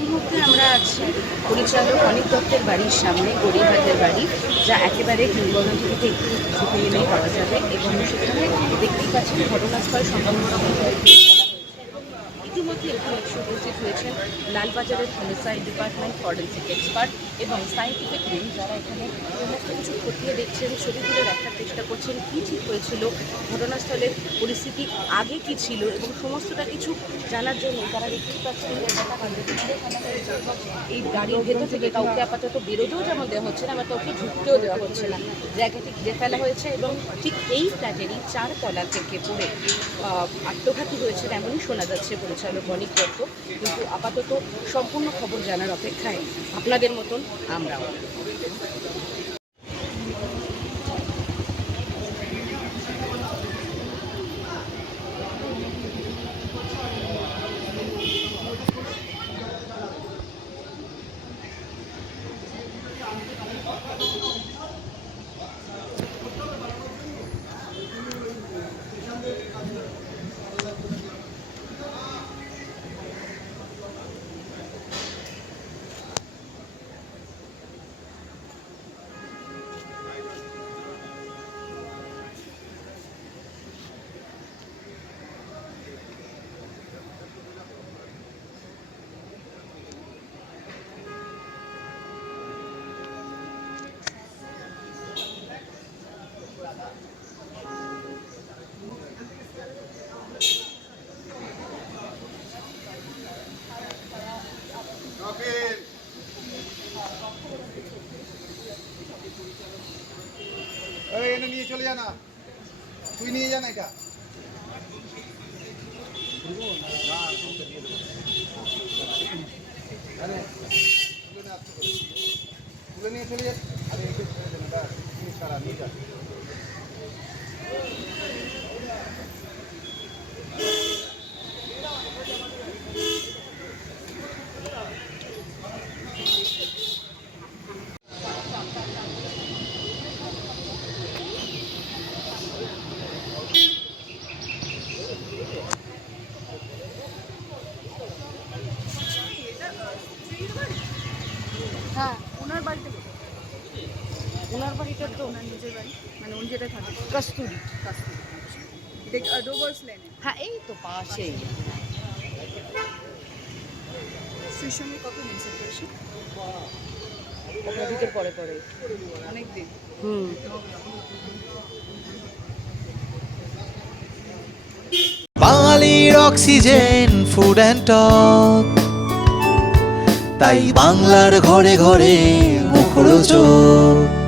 এই মুহূর্তে আমরা আছি পরিচালক অনিক দত্তের বাড়ির সামনে, গড়িয়াহাটের বাড়ি, যা একেবারে কিংবদন্তি থেকে একটু ঝুঁকে এলেই পাওয়া যাবে। এবং সেখানে দেখতেই পাচ্ছেন ঘটনাস্থল সম্পূর্ণ রকম ইতিমধ্যে এখানে এসে উপস্থিত হয়েছেন লালবাজারের হোমিসাইড ডিপার্টমেন্ট, ফরেন্সিক এক্সপার্ট এবং সায়েন্টিফিক উইং, যারা এখানে সমস্ত কিছু খতিয়ে দেখছেন, ছবি তুলে দেখার চেষ্টা করছেন কী ঠিক হয়েছিল, ঘটনাস্থলের পরিস্থিতি আগে কী ছিল এবং সমস্তটা কিছু জানার জন্য তারা দেখতেই পাচ্ছেন এই গাড়ির ভেতর থেকে কাউকে আপাতত বেরোতেও যেমন দেওয়া হচ্ছে না, আবার কাউকে ঢুকতেও দেওয়া হচ্ছে না। জায়গাটি ঘিরে ফেলা হয়েছে এবং ঠিক এই ফ্ল্যাটেরই 4 তলা থেকে পড়ে আত্মঘাতী হয়েছেন এমনই শোনা যাচ্ছে পরিচালক অনিক দত্ত। কিন্তু আপাতত সম্পূর্ণ খবর জানার অপেক্ষায় আপনাদের মতন আমরাও। এনে নিয়ে চলে যা না, তুই নিয়ে যা না এটা তুলে নিয়ে চলে যা। আরে সারা নিয়ে যা। হ্যাঁ, ওনার বাড়িতে ওনার বাড়িটা তো ওনার নিজের বাড়ি, মানে উনি যেটা থাকে কস্তুরি। ডোভার্স লেনে। হ্যাঁ, এই তো পাশেই। স্ত্রীর সঙ্গে কত দিন সেপারেশন? অপরাধীদের পরে পরে অনেক দিন। বাঙালির অক্সিজেন ফুড অ্যান্ড টক, তাই বাংলার ঘরে ঘরে মুখরোচক।